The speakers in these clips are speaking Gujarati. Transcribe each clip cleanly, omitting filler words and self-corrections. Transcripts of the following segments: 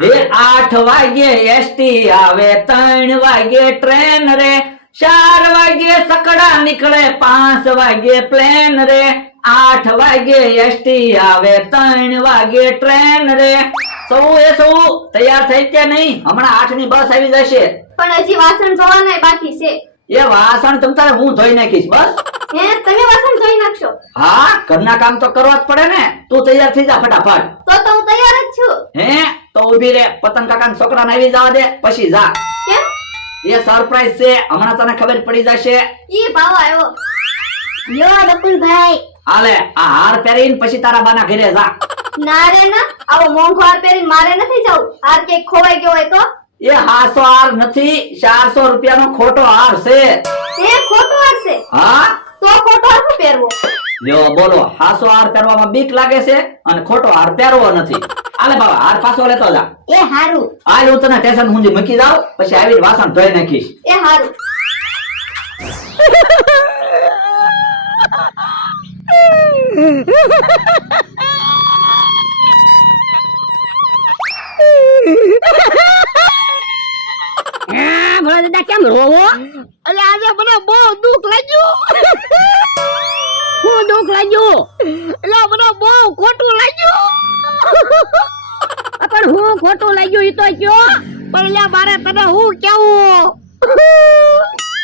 એ 8 વાગે એસટી આવે, 3 વાગે ટ્રેન રે, 4 વાગે સકડા નીકળે, 5 વાગે પ્લેન રે, 8 વાગે એસટી આવે, 3 વાગે ટ્રેન રે. સૌ તૈયાર થઈ ગયા નહીં? હમણાં 8 ની બસ આવી જશે. પણ હજી વાસણ ધોવાના બાકી છે. એ વાસણ તમ તારે હું ધોઈ નાખીશ. બસ હે, તમે વાસણ ધોઈ નાખશો? હા, ઘરના કામ તો કરવા જ પડે ને. તું તૈયાર થઈ જા ફટાફટ. તો હું તૈયાર જ છું. હે, તો ઊભી રે. પતંગ કાકા છોકરાને આવી જવા દે, પછી જા. કેમ? એ સરપ્રાઈઝ છે, હમણાં તને ખબર પડી જશે. ઈ ભાવ આવ્યો. લ્યો બકુલભાઈ. હાલે, આ હાર પહેરીને પછી તારા બાના ઘરે જા. ના રે ના, આવો મોંઘો હાર પહેરીને મારે નથી જવું. હાર કે ખોવાઈ ગયો હોય તો? એ હાસો હાર નથી, 400 રૂપિયાનો ખોટો હાર છે. એ ખોટો હાર છે? હા, તો ખોટો હાર શું પહેરવો? લ્યો બોલો, હાસો હાર પહેરવામાં બીક લાગે છે અને ખોટો હાર પહેરવો નથી. હાલે બાબા, હાર પાછો લેતો જા. એ હારું. હાલ હું તને સ્ટેશન સુધી મૂકી જાઉં, પછી આવીને વાસણ ધોઈ નાખીશ. એ હારું. ભોળા દાદા કેમ રોવો? અરે આજે મને બહુ દુઃખ લાગ્યું. શું દુઃખ લાગ્યું? એટલે મને બહુ ખોટું લાગ્યું. પણ હું ખોટું લાગ્યું ઈ તો કયો. પણ લ્યા મારે તને હું કેવું?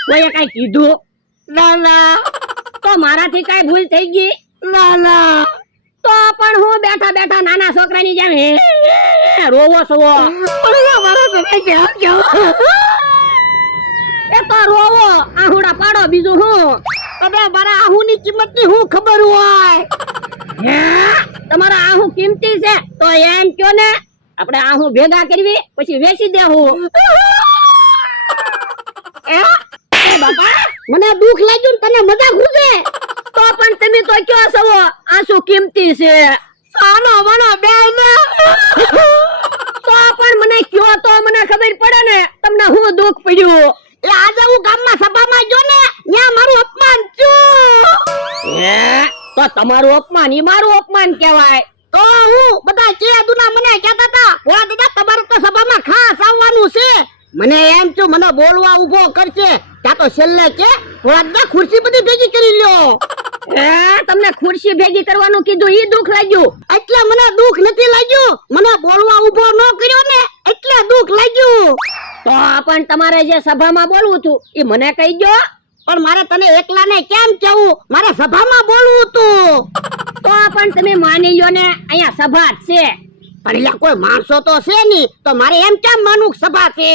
કોઈએ કઈ કીધું? ના ના. તો મારાથી કઈ ભૂલ થઈ ગઈ? ના ના. તો પણ હું બેઠા બેઠા નાના છોકરાની જેમ રોવો છો? પણ મારા તને કેવું? એ તો રોવો, આહુડા પાડો, બીજું હું? તમે મારા આહુની કિંમત ની હું ખબર હોય? હે, તમારા આહુ કિંમતી છે તો એમ કયો ને, આપણે આહુ ભેગા કરવી પછી વેચી દેવું. એ બાપા, મને દુઃખ લાગ્યું, તને મજાક ઉડે. તો પણ તમે તો કયો છો આંસુ કિંમતી છે? સાનો મનો બે ને. તો પણ મને કયો તો મને ખબર પડે ને તમને હું દુઃખ પડ્યું. એ આજે હું ગામમાં સભામાં ગયો ને, ત્યાં મારું અપમાન થયું. હે, તો તમારું અપમાન ઈ મારું અપમાન કહેવાય. તો હું બધા કે દુના મને કહેતા હતા, ભોળા દાદા તમારું તો સભામાં ખાસ આવવાનું છે. મને એમ છું મને બોલવા ઉભો કરશે, ત્યાં તો છેલ્લે કે ભોળા દાદા ખુરશી બધી ભેગી કરી લ્યો. હે, તમને ખુરશી ભેગી કરવાનું કીધું ઈ દુઃખ લાગ્યું? એટલે મને દુઃખ નથી લાગ્યું, મને બોલવા ઉભો ન કર્યો ને એટલે દુઃખ લાગ્યું. તો પણ તમારે જે સભામાં બોલવું હતું એ મને કહી દો. પણ મારે તને એકલાને કેમ કહેવું, મારે સભામાં બોલવું હતું. તો પણ તમે માની લ્યો ને અહીંયા સભા જ છે. પણ એટલે કોઈ માણસો તો છે નહીં, તો મારે એમ કેમ માનવું સભા છે?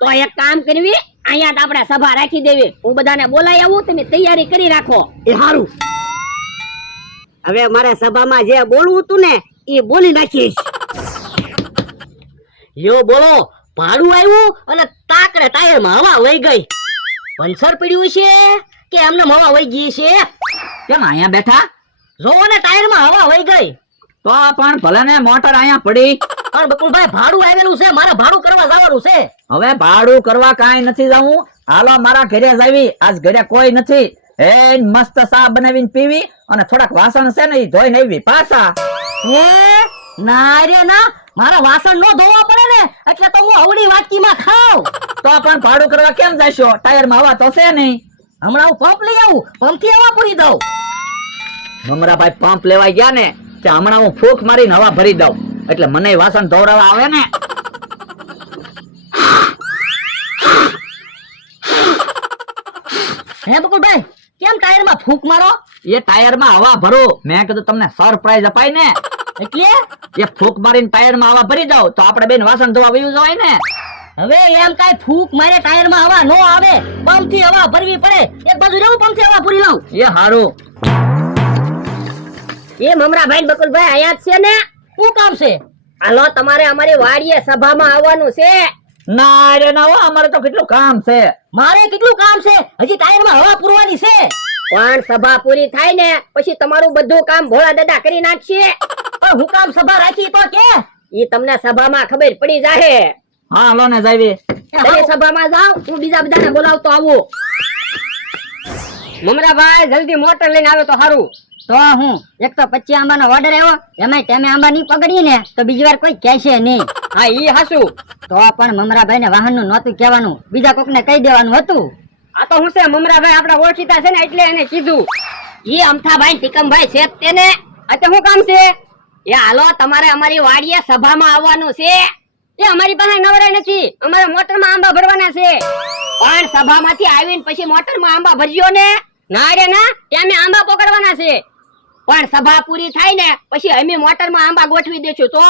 તો એક કામ કરવી, અહીંયા જ આપણે સભા રાખી દેવી. હું બધાને બોલાઈ આવું, તમે તૈયારી કરી રાખો. એ સારું. હવે મારે સભામાં જે બોલવું હતું ને એ બોલી નાખીશ. યો બોલો, ભાડું આવ્યું અને તાકડે ટાયરમાં હવા વહી ગઈ. પંચર પડ્યું છે કે એમને હવા વહી ગઈ છે? કેમ અહીંયા બેઠા? જોવો ને ટાયરમાં હવા વહી ગઈ. તો પણ ભલે ને મોટર અહીંયા પડી. પણ બકુલભાઈ ભાડું આવેલું છે, મારે ભાડું કરવા જવાનું છે. હવે ભાડું કરવા કાંઈ નથી જવું. હાલો મારા ઘરે જ આવી, આજ ઘરે કોઈ નથી. એ મસ્ત ચા બનાવીને પીવી અને થોડાક વાસણ છે ને ઈ ધોઈને આવી પાછા. હે, ના રે ના, મારા વાસણ નો ધોવા પડે ને એટલે તો હું અવળી વાટકીમાં ખાઉં. તો પણ ભાડું કરવા કેમ જશો? ટાયરમાં હવા તો છે નહીં. હમણાં હું પંપ લઈ આવું, પંપ થી હવા પૂરી દઉં. મમરાભાઈ પંપ લેવા ગયા ને તે હમણાં હું ફૂંક મારીને હવા ભરી દઉં, એટલે મને વાસણ ધોવડાવવા આવે ને. હે બકુલભાઈ, કેમ ટાયરમાં ફૂંક મારો? એ ટાયરમાં હવા ભરો, મેં કીધું તમને સરપ્રાઈઝ અપાય ને. એટલે એ ફૂંક મારીને ટાયરમાં હવા ભરી દઉં તો આપણે બેન વાસણ ધોવા વયું જવાય ને. હવે એમ કાઈ ફૂંક મારે ટાયરમાં હવા નો આવે, પંપ થી હવા ભરવી પડે. એક બાજુ રહેવું, પંપ થી હવા પૂરી લઉં. એ હારું. એ મમરાભાઈ બકુલભાઈ આયા જ છે ને? શું કામ છે? હાલો, તમારે અમારી વાડીએ સભામાં આવવાનું છે. ના રે ના હો, અમારે તો કેટલું કામ છે. મારે કેટલું કામ છે, હજી ટાયરમાં હવા પૂરવાની છે. પણ સભા પૂરી થાય ને પછી તમારું બધું કામ ભોળા દાદા કરી નાખશે. પણ હું કામ સભા રાખી તો કે ઈ તમને સભામાં ખબર પડી જાહે. હા લો ને જાવી. તમે સભામાં જાઓ, હું બીજા બધાને બોલાવતો આવું. મમરાભાઈ જલ્દી મોટર લઈને આવે તો સારું. તો હું એક તો 25 આંબાનો ઓર્ડર આવ્યો એમાંય તમે આંબા નહીં પકડી ને તો બીજી વાર કોઈ કહેશે નહીં. હા ઈ હાસુ. તો પણ મમરાભાઈ ને વાહન નું નહોતું કહેવાનું, બીજા કોક ને કહી દેવાનું હતું. આ તો હું છે મમરાભાઈ આપડા ઓળખીતા છે ને એટલે એને કીધું. ઈ અમથાભાઈ ટીકમભાઈ છે તેને. એટલે શું કામ છે? એ હાલો તમારે અમારી વાડીએ સભામાં આવવાનું છે. એ અમારી પાસે નવરાય નથી, અમારે મોટરમાં આંબા ભરવાના છે. પણ સભામાંથી આવીને પછી મોટરમાં આંબા ભરજો ને. ના રે ના, ત્યાં અમે આંબા પકડવાના છે. પણ સભા પૂરી થાય ને પછી અમે મોટરમાં આંબા ગોઠવી દેશું. તો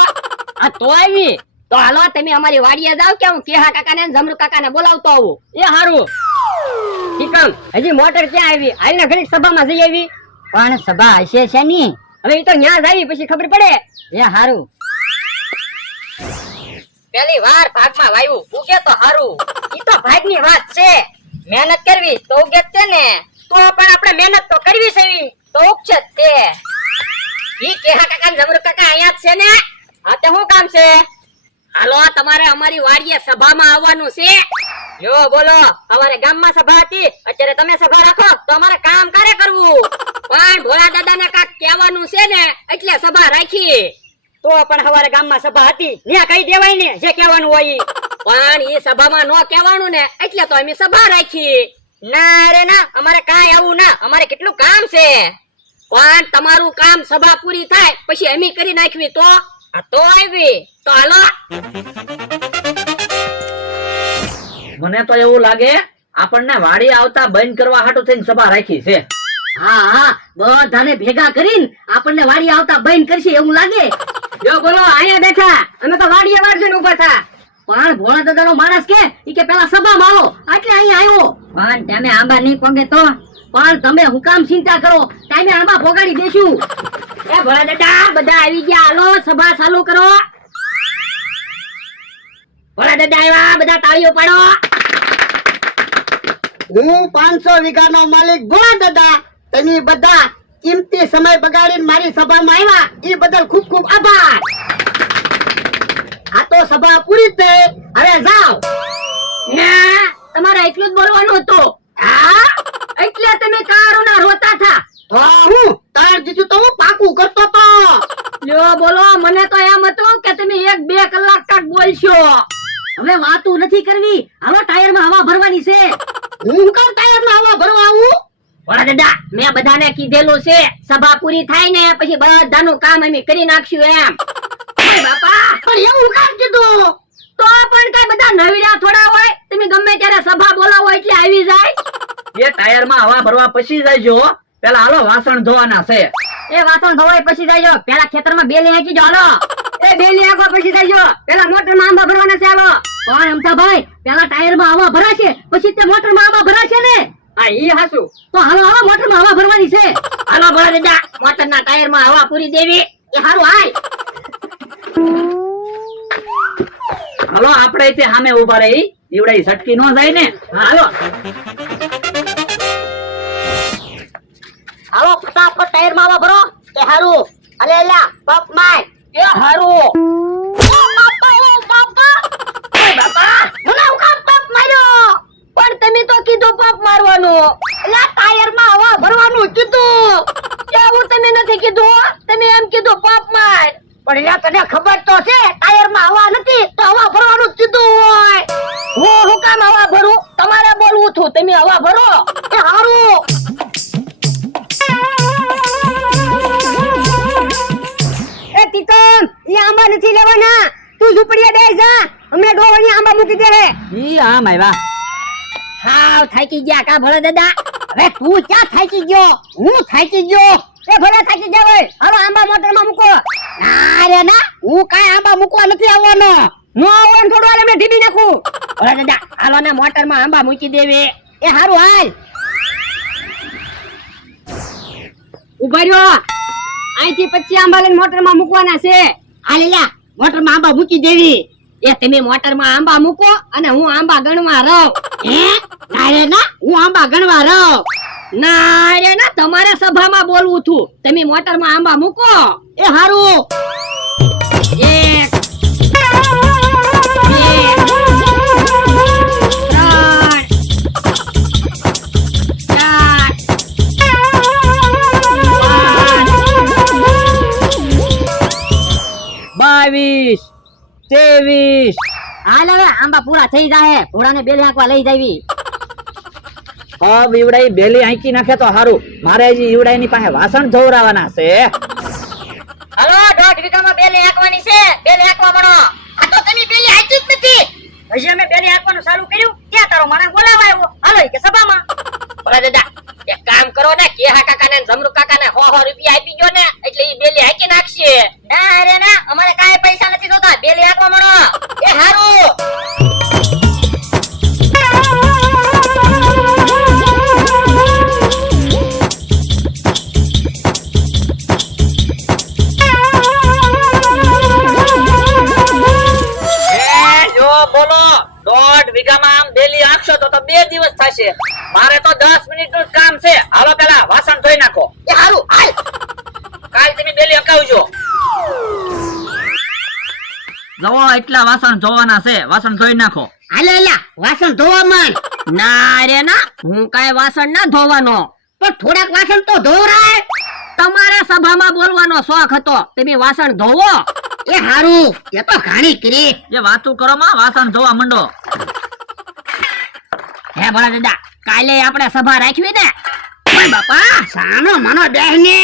આ તો આવી. તો હાલો તમે અમારી વાડીએ જાવ કે હું કેહા કાકાને ને જમરૂ કાકાને બોલાવતો આવું. એ હારું. ઠીકમ હજી મોટર ક્યાં આવી? હાલને ઘડીક સભામાં જઈ આવી. પણ સભા હશે છે ની. હવે ઈ તો ન્યા જ આવી પછી ખબર પડે. એ હારું. પેલી વાર ભાગમાં વાયુ ઉગે તો હારું. ઈ તો ભાગની વાત છે. મહેનત કરવી તો ઉગે જ છે ને. તો પણ આપણે મહેનત તો કરવી છે તો ઉગશે જ તે. ઈ કેહા કાકા ને જમરૂ કાકા અહીંયા જ છે ને. હા તે શું કામ છે? હાલો તમારે અમારી વાડીએ સભામાં આવવાનું છે. યો બોલો, અમારે ગામમાં સભા હતી, અત્યારે તમે સભા રાખો તો અમારે કામ કારે કરવું. પણ ભોળા દાદાને કાક કહેવાનું છે ને એટલે સભા રાખી. તો પણ હવારે ગામમાં સભા હતી, ત્યાં કહી દેવાય ને જે કહેવાનું હોય. પણ એ સભામાં નો કહેવાનું ને એટલે તો અમે સભા રાખી. ના રે ના, અમારે કાંઈ આવું ના, અમારે કેટલું કામ છે. પણ તમારું કામ સભા પૂરી થાય પછી અમે કરી નાખવી. તો આ તો આવી. તો હાલો. મને તો એવું લાગે આપણને વાડી આવતા બંધ કરવા હાટુ થઈને સભા રાખી છે. હા હા, બધાને ભેગા કરીને આપણને વાડી આવતા બંધ કરશે એવું લાગે. જો બોલો, અહીંયા બેઠા અમે તો વાડીએ વાર જોઈને ઉભા થા. પણ ભોળા દાદાનો માણસ કે ઈ કે પેલા સભામાં આવો, એટલે અહીંયા આવ્યો. પણ તમે આંબા નહીં પોગે તો? પણ તમે હું કામ ચિંતા કરો, ટાઈમે આંબા પોગાડી દેશું. એ ભોળા દાદા બધા આવી ગયા, હાલો સભા ચાલુ કરો. ભોળા દાદા આવ્યા, બધા તાળીઓ પાડો. હું 500 વીઘાનો માલિક ભોળા દાદા, તમે બધા કિંમતી સમય બગાડીને મારી સભામાં આવ્યા એ બદલ ખૂબ ખૂબ આભાર. આ તો સભા પૂરી થઈ, હવે જાઓ. ના, તમારે એટલું જ બોલવાનું હતું. હા, એટલે તમે કારોના રોતા થા. તો હું તાર દીધું તો હું પાકું કરતો તો. લ્યો બોલો, મને તો એમ હતું કે તમે 1-2 કલાક તક બોલશો. હવે વાતું નથી કરવી, હાલો ટાયરમાં હવા ભરવાની છે. હું કામ ટાયરમાં હવા ભરવા આવું? ભોળા દાદા મેં બધાને કીધેલું છે સભા પૂરી થાય ને પછી બધાનું કામ અમે કરી નાખશું એમ. ઓય બાપા, પણ એવું કામ કીધું? તો પણ કઈ બધા નવીડા થોડા હોય, તમે ગમે ત્યારે સભા બોલાવો એટલે આવી જાય. એ ટાયરમાં હવા ભરવા પછી જઈજો. પેલા હાલો વાસણ ધોવાના છે. એ વાસણ ધોવાય પછી જાયજો, પેલા ખેતરમાં બેલી હાંકી જો. હાલો એ બેલી આગો પછી જાયજો, પેલા મોટરમાં આંબા ભરવાના છે. હાલો. પણ અમથાભાઈ, પેલા ટાયરમાં હવા ભરાશે પછી તે મોટરમાં હવા ભરાશે ને. હા ઈ હાસુ. તો હાલો હાલો, મોટરમાં હવા ભરવાની છે. હાલો ભોળા દાદા, મોટરના ટાયરમાં હવા પૂરી દેવી. એ હારું હાલ. હાલો આપણે તે સામે ઉભા રહી, ઈવડે સટકી નો જાય ને. હાલો. હાલો ફટાફટ ટાયરમાં હવા ભરો. એ હારું. અલે અલ્યા પપ માર. એ હારું. મને હું કામ પપ માર્યો? પણ તમે તો કીધું પાપ મારવાનું. અલ્યા ટાયરમાં હવા ભરવાનું કીધું. એવું તમે નથી કીધું, તમે એમ કીધું પાપ માર. પણ અલ્યા તને ખબર તો છે ટાયરમાં હવા નથી તો હવા ભરવાનું જ કીધું હોય. હું કામ હવા ભરું? તમારે બોલવું હતું, તમે હવા ભરો. એ હારું. એ ટીકમ, ઈ આંબા નથી લેવાના. તું ઝૂંપડીએ બેસ જા, અમને ડોવણી આંબા મૂકી દે. ઈ આમ આવ્યા. હાવ થાકી ગયા કા ભોળા દાદા? હવે તું ક્યાં થાકી ગયો? હું થાકી ગયો. એ ભોળા થાકી ગયા હોય, હાલો આંબા મોટરમાં મૂકો. ના રે ના, હું કાંઈ આંબા મૂકવા નથી આવવાનો. નો આવો ને થોડું હાલ એમને ઢીબી નાખું. ભોળા દાદા હાલો ને મોટરમાં આંબા મૂકી દેવી. એ હારું હાલ. ઉભા રહ્યો, અહીંથી 25 આંબા લઈને મોટરમાં મૂકવાના છે. હાલ એલા મોટરમાં આંબા મૂકી દેવી. એ તમે મોટરમાં આંબા મૂકો અને હું આંબા ગણવા રહું. હે? ના રે ના, હું આંબા ગણવા રહું. ના રે ના, તમારે સભામાં બોલવું હતું. તમે મોટરમાં આંબા મૂકો. એ હારું. 1 2 3 4 5 23 હાલ હવે આંબા પૂરા થઈ જાહે ઘોડાને બેલે આંકવા લઈ જાવી હવે ઈવડાઈ બેલી આંકી નાખે તો હારું. મારે હજી ઈવડાઈની પાસે વાસણ ધોવરાવાના છે. હાલો 1.5 વીઘામાં બેલી હાંકવાની છે. બેલી હાંકવા મળો. આ તો તમે બેલી હાંકી જ નથી. હજી અમે બેલી હાંકવાનું ચાલુ કર્યું ત્યાં તારો માણસ બોલાવા આવ્યો. હાલો ઈ કે સભામાં. બોલા દાદા એક કામ કરો ને કેહા કાકાને ને જમરૂ કાકાને 100 રૂપિયા આપી ગયો ને એટલે ઈ બેલી હાંકી નાખશે. ના અરે ના અમારે કાંઈ પૈસા નથી જોતા. બેલી હાંકવા મળો. એ હારું. જો બોલો 1.5 વીઘામાં આમ બેલી આંકશો તો 2 દિવસ થશે. મારે તો 10 મિનિટનું જ કામ છે. હાલો પેલા વાસણ ધોઈ નાખો. એ હારું હાલ. કાલ તમે બેલી હકાવજો. જવો એટલા વાસણ ધોવાના છે. વાસણ ધોઈ નાખો. હાલે હાલે વાસણ ધોવા માંડ. ના રે ના હું કાંઈ વાસણ ના ધોવાનો પણ થોડાક વાસણ તો ધોરાય. તમારે સભામાં બોલવાનો શોખ હતો તમે વાસણ ધોવો એ હારું એ તો ઘાણી કરી. જે વાતું કરો માં વાસણ ધોવા માંડો. હે ભોળા દાદા કાલે આપણે સભા રાખવી ને ઓય બાપા સાનો માનો બેહને